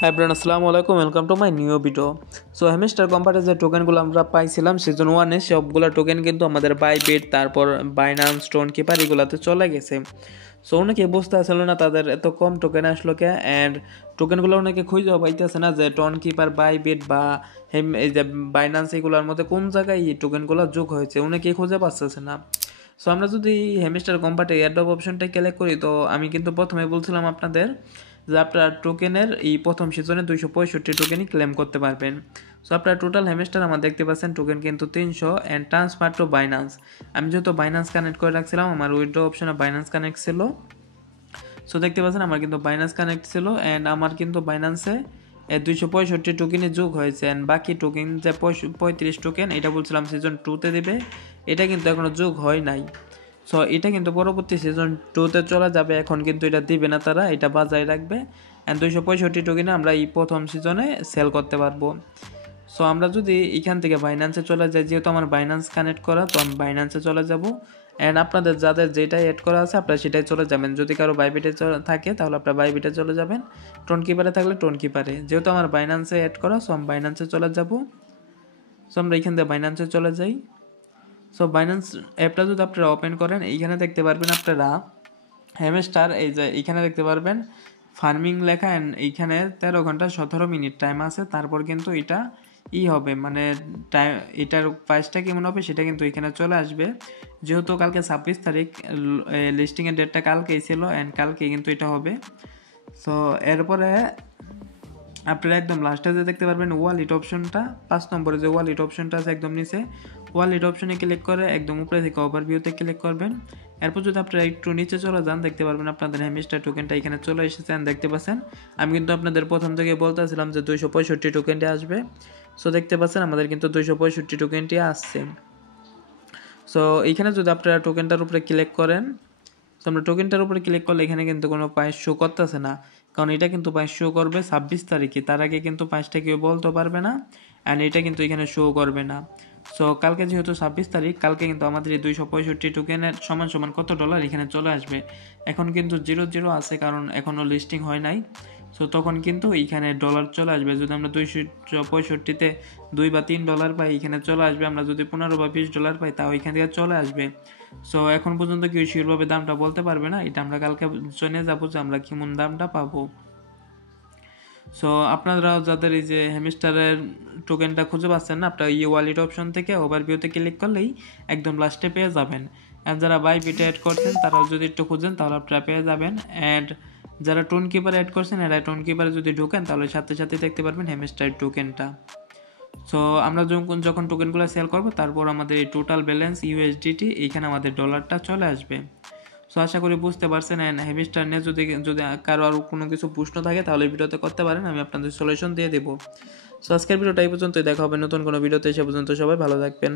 High bran, আসসালামু আলাইকুম, welcome to my new video. So hamster কোম্পানির যে টোকেনগুলো আমরা পাইছিলাম সিজন 1-এ সবগুলো টোকেন কিন্তু আমাদের বাইবিট, তারপর বাইন্যান্স, স্টোন কিপার এগুলোতে চলে গেছে। সো অনেকে বুঝতে আসলো না তাদের এত কম টোকেন আসলো কে, অ্যান্ড টোকেনগুলো অনেকে খুঁজেও পাইতেছে না যে স্টোন কিপার, বাইবিট বা এই যে বাইন্যান্স এগুলোর মধ্যে কোন জায়গায় এই টোকেনগুলো যোগ হয়েছে অনেকেই খুঁজে পাচ্ছে না। সো আমরা যদি হ্যামস্টার কোম্পানির এয়ারড্রপ অপশনটা ক্লিক করি, তো আমি কিন্তু প্রথমে বলছিলাম আপনাদের যে আপনার টোকেনের এই প্রথম সিজনে 265 টোকেনই ক্লেম করতে পারবেন। সো আপনার টোটাল হ্যামস্টার আমার দেখতে পাচ্ছেন টোকেন কিন্তু 300 অ্যান্ড ট্রান্সফার টু বাইন্যান্স। আমি যেহেতু বাইন্যান্স কানেক্ট করে রাখছিলাম, আমার উইথড্র অপশনে বাইন্যান্স কানেক্ট ছিল। সো দেখতে পাচ্ছেন আমার কিন্তু বাইন্যান্স কানেক্ট ছিল অ্যান্ড আমার কিন্তু বাইন্যান্সে 265 টোকেনই যোগ হয়েছে, অ্যান্ড বাকি টোকেন যে 35 টোকেন এটা বলছিলাম সিজন 2-তে দেবে, এটা কিন্তু এখনও যোগ হয় নাই। সো এটা কিন্তু পরবর্তী সিজন 2-তে চলে যাবে, এখন কিন্তু এটা দিবে না, তারা এটা বাজায় রাখবে। অ্যান্ড 265 টোকেনে আমরা এই প্রথম সিজনে সেল করতে পারবো। সো আমরা যদি এখান থেকে বাইন্যান্সে চলে যাই, যেহেতু আমার বাইন্যান্স কানেক্ট করা, তো আমি বাইন্যান্সে চলে যাব। অ্যান্ড আপনাদের যাদের যেটাই অ্যাড করা আছে আপনারা সেটাই চলে যাবেন। যদি কারো বাইবিটে থাকে তাহলে আপনারা বাইবিটে চলে যাবেন, টোন কিপারে থাকলে টোন কিপারে। যেহেতু আমার বাইন্যান্সে অ্যাড করা, সো আমি বাইন্যান্সে চলে যাব। সো আমরা এখান থেকে বাইন্যান্সে চলে যাই। সো বাইন্যান্স অ্যাপটা যদি আপনারা ওপেন করেন, এইখানে দেখতে পারবেন আপনারা হ্যামস্টার, এই যে এইখানে দেখতে পারবেন ফার্মিং লেখা, অ্যান্ড এইখানে 13 ঘন্টা 17 মিনিট টাইম আছে। তারপর কিন্তু এটা হবে, মানে টাইম, এটার প্রাইসটা কেমন হবে সেটা কিন্তু এখানে চলে আসবে। যেহেতু কালকে 26 তারিখ, লিস্টিংয়ের ডেটটা কালকেই ছিল, অ্যান্ড কালকে কিন্তু এটা হবে। সো এরপরে আপনারা একদম লাস্টে যে দেখতে পারবেন ওয়ালেট অপশনটা, 5 নম্বরে যে ওয়ালেট অপশনটা আছে একদম নিচে, ওয়ালেট অপশনে ক্লিক করে একদম উপরে থেকে ওভারভিউতে ক্লিক করবেন। এরপর যদি আপনারা একটু নিচে চলে যান, দেখতে পারবেন আপনাদের হ্যামস্টার টোকেনটা এখানে চলে এসেছে। দেখতে পাচ্ছেন আমি কিন্তু আপনাদের প্রথম থেকে বলতেছিলাম যে 265 টোকেনটি আসবে। সো দেখতে পাচ্ছেন আমাদের কিন্তু 265 টোকেনটি আসছে। সো এইখানে যদি আপনারা টোকেনটার উপরে ক্লিক করেন, সো আমরা টোকেনটার উপরে ক্লিক করলে এখানে কিন্তু কোনো প্রাইস শো করতেছে না, কারণ এটা কিন্তু প্রাইস শো করবে 26 তারিখে, তার আগে কিন্তু প্রাইসটা কেউ বলতে পারবে না, অ্যান্ড এটা কিন্তু এখানে শো করবে না। সো কালকে যেহেতু 26 তারিখ, কালকে কিন্তু আমাদের এই 265 টোকেনের সমান সমান কত ডলার এখানে চলে আসবে। এখন কিন্তু 00 আছে, কারণ এখনও লিস্টিং হয় নাই। সো তখন কিন্তু এইখানে ডলার চলে আসবে। যদি আমরা 265-তে 2 বা 3 ডলার পাই, এখানে চলে আসবে। আমরা যদি 15 বা 20 ডলার পাই, তাও এখান থেকে চলে আসবে। সো এখন পর্যন্ত কেউ শিওরভাবে দামটা বলতে পারবে না, এটা আমরা কালকে জেনে যাবো যে আমরা কেমন দামটা পাবো। সো আপনারা যাদের এই যে হ্যামস্টারের টোকেনটা খুঁজে পাচ্ছেন না, আপনারা এই ওয়ালেট অপশন থেকে ওভারভিউতে ক্লিক করলেই একদম লাস্টে পেয়ে যাবেন। অ্যান্ড যারা বাইবিটে অ্যাড করছেন তারাও যদি একটু খুঁজেন তাহলে আপনারা পেয়ে যাবেন। অ্যান্ড যারা টোন কিপার অ্যাড করছেন, এরা টোন কিপারে যদি ঢোকেন তাহলে সাথে সাথে দেখতে পারবেন হ্যামস্টার টোকেনটা। সো আমরা যখন টোকেনগুলো সেল করবো, তারপর আমাদের এই টোটাল ব্যালেন্স ইউএসডিটি, এইখানে আমাদের ডলারটা চলে আসবে। সো আশা করি বুঝতে পারছেন। অ্যান্ড হ্যামস্টার নিয়ে যদি কারো আর কোনো কিছু প্রশ্ন থাকে তাহলে ভিডিওতে করতে পারেন, আমি আপনাদের সলিউশন দিয়ে দেবো। সো আজকের ভিডিওটা এই পর্যন্তই, দেখা হবে নতুন কোনো ভিডিওতে। সে পর্যন্ত সবাই ভালো থাকবেন।